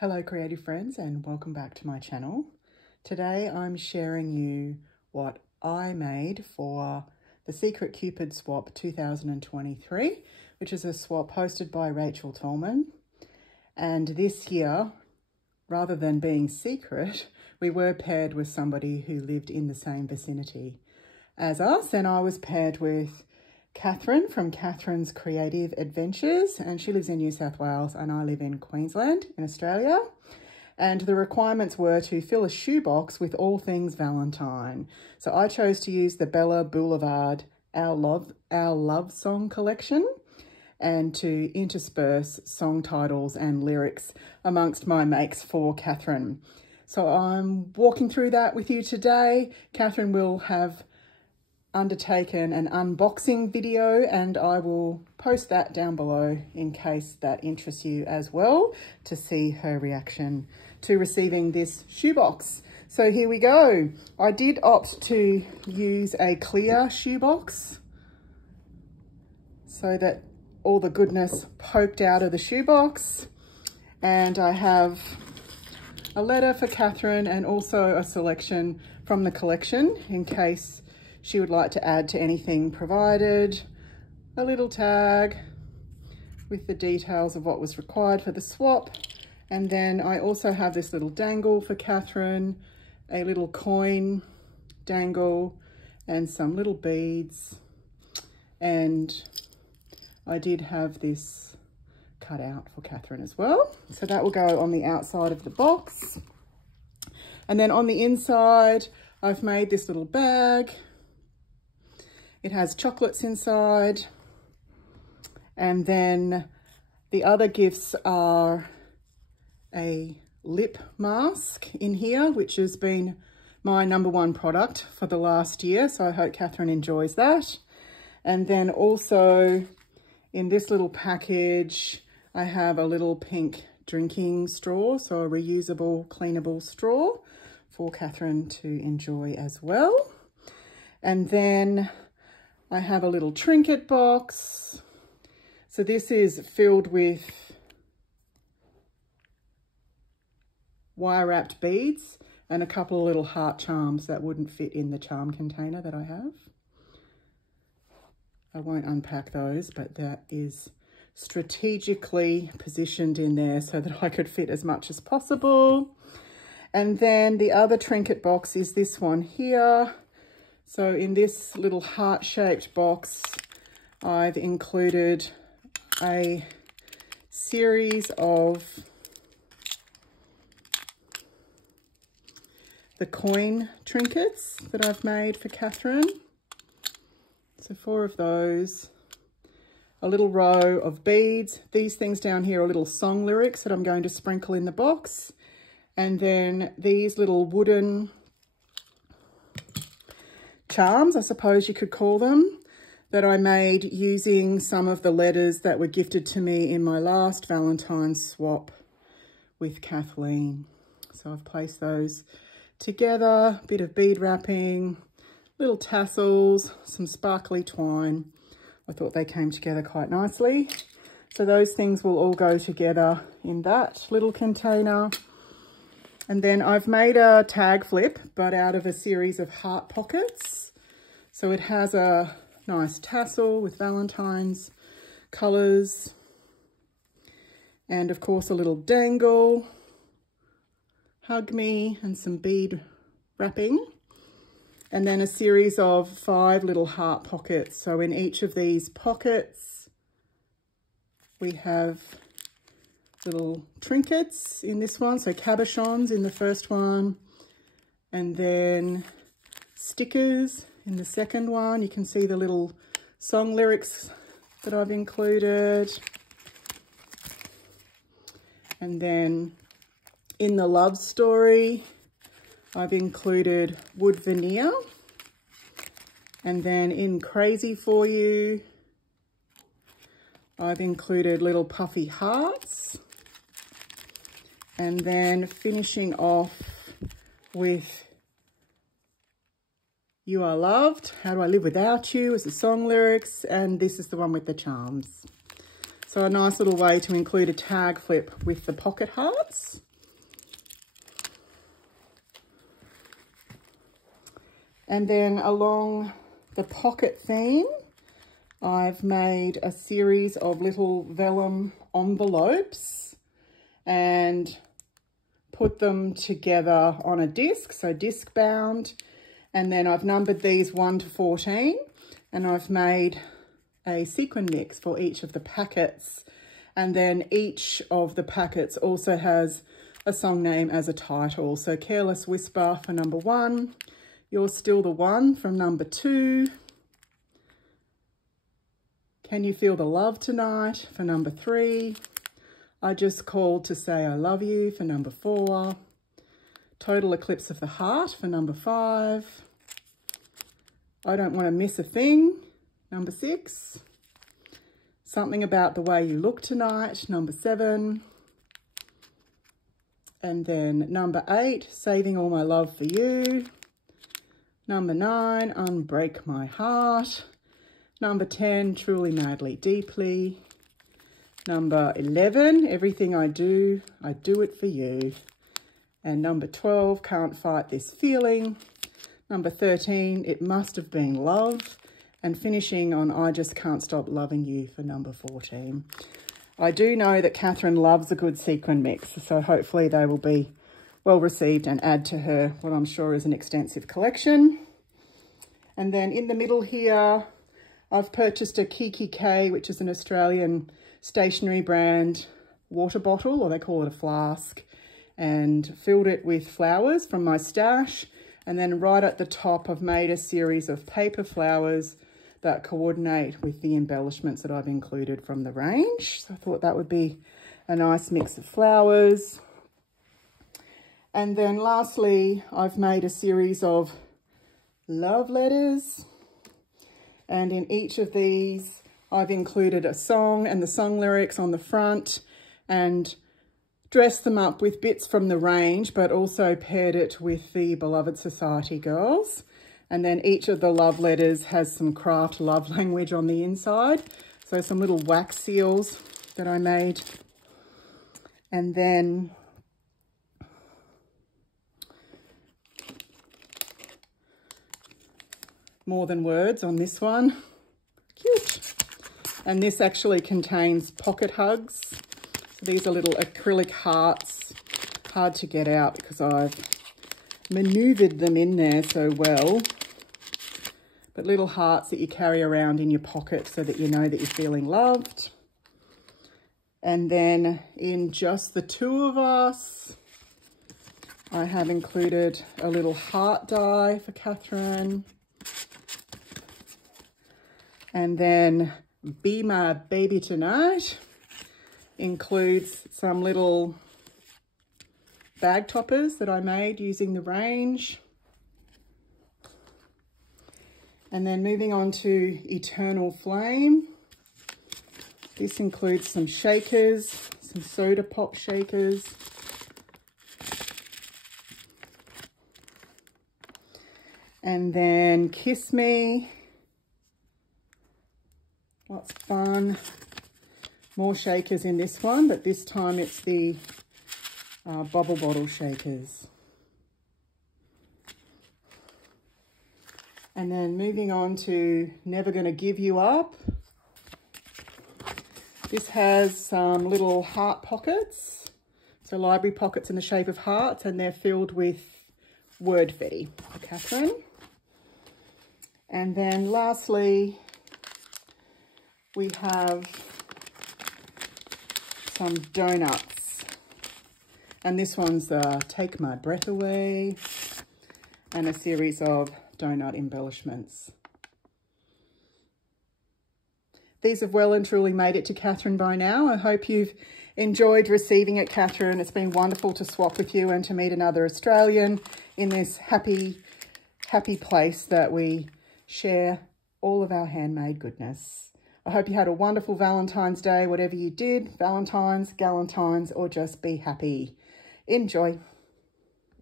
Hello creative friends and welcome back to my channel. Today I'm sharing you what I made for the Secret Cupid Swap 2023, which is a swap hosted by Rachel Tolman. And this year, rather than being secret, we were paired with somebody who lived in the same vicinity as us, and I was paired with Kathryn from Kathryn's Creative Adventures, and she lives in New South Wales and I live in Queensland in Australia. And the requirements were to fill a shoebox with all things Valentine. So I chose to use the Bella Boulevard Our Love Song collection and to intersperse song titles and lyrics amongst my makes for Kathryn. So I'm walking through that with you today. Kathryn will have undertaken an unboxing video and I will post that down below in case that interests you as well, to see her reaction to receiving this shoebox. So here we go. I did opt to use a clear shoebox so that all the goodness poked out of the shoebox, and I have a letter for Kathryn and also a selection from the collection in case she would like to add to anything provided, a little tag with the details of what was required for the swap. And then I also have this little dangle for Kathryn, a little coin dangle and some little beads. And I did have this cut out for Kathryn as well. So that will go on the outside of the box. And then on the inside, I've made this little bag. It has chocolates inside, and then the other gifts are a lip mask in here, which has been my #1 product for the last year, so I hope Kathryn enjoys that. And then also in this little package, I have a little pink drinking straw, so a reusable, cleanable straw for Kathryn to enjoy as well. And then I have a little trinket box. So this is filled with wire wrapped beads and a couple of little heart charms that wouldn't fit in the charm container that I have. I won't unpack those, but that is strategically positioned in there so that I could fit as much as possible. And then the other trinket box is this one here. So in this little heart-shaped box, I've included a series of the coin trinkets that I've made for Kathryn. So 4 of those, a little row of beads. These things down here are little song lyrics that I'm going to sprinkle in the box. And then these little wooden charms, I suppose you could call them, that I made using some of the letters that were gifted to me in my last Valentine's swap with Kathleen. So I've placed those together, bit of bead wrapping, little tassels, some sparkly twine. I thought they came together quite nicely. So those things will all go together in that little container. And then I've made a tag flip, but out of a series of heart pockets. So it has a nice tassel with Valentine's colours. And of course a little dangle, hug me, and some bead wrapping. And then a series of 5 little heart pockets. So in each of these pockets, we have little trinkets in this one, so cabochons in the first one, and then stickers in the second one. You can see the little song lyrics that I've included. And then in the love story, I've included wood veneer. And then in Crazy For You, I've included little puffy hearts. And then finishing off with You Are Loved, How Do I Live Without You is the song lyrics, and this is the one with the charms. So a nice little way to include a tag flip with the pocket hearts. And then along the pocket theme, I've made a series of little vellum envelopes and put them together on a disc, so disc bound. And then I've numbered these 1 to 14, and I've made a sequin mix for each of the packets. And then each of the packets also has a song name as a title. So Careless Whisper for number 1, You're Still the One from number 2, Can You Feel the Love Tonight for number 3, I Just Called to Say I Love You for number 4, Total Eclipse of the Heart for number 5, I Don't Want to Miss a Thing, number 6, Something About the Way You Look Tonight, number 7, and then number 8, Saving All My Love for You, number 9, Unbreak My Heart, number 10, Truly Madly Deeply, number 11, Everything I Do It for You, and number 12, Can't Fight This Feeling, number 13, It Must Have Been Love, and finishing on I Just Can't Stop Loving You for number 14. I do know that Kathryn loves a good sequin mix, so hopefully they will be well received and add to her what I'm sure is an extensive collection. And then in the middle here, I've purchased a Kiki K, which is an Australian stationery brand water bottle, or they call it a flask, and filled it with flowers from my stash. And then right at the top, I've made a series of paper flowers that coordinate with the embellishments that I've included from the range. So I thought that would be a nice mix of flowers. And then lastly, I've made a series of love letters. And in each of these, I've included a song and the song lyrics on the front and dressed them up with bits from the range, but also paired it with the Beloved Society girls. And then each of the love letters has some craft love language on the inside. So some little wax seals that I made. And then more than words on this one. Cute. And this actually contains pocket hugs. So these are little acrylic hearts. Hard to get out because I've maneuvered them in there so well. But little hearts that you carry around in your pocket so that you know that you're feeling loved. And then in just the two of us, I have included a little heart die for Kathryn. And then Be My Baby Tonight includes some little bag toppers that I made using the range. And then moving on to Eternal Flame. This includes some shakers, some soda pop shakers. And then Kiss Me. Lots of fun. More shakers in this one, but this time it's the bubble bottle shakers. And then moving on to Never Gonna Give You Up. This has some little heart pockets. So library pockets in the shape of hearts, and they're filled with wordfetti for Kathryn. And then lastly, we have some donuts. And this one's Take My Breath Away, and a series of donut embellishments. These have well and truly made it to Kathryn by now. I hope you've enjoyed receiving it, Kathryn. It's been wonderful to swap with you and to meet another Australian in this happy place that we share all of our handmade goodness. I hope you had a wonderful Valentine's Day, whatever you did, Valentine's, Galentine's, or just be happy. Enjoy.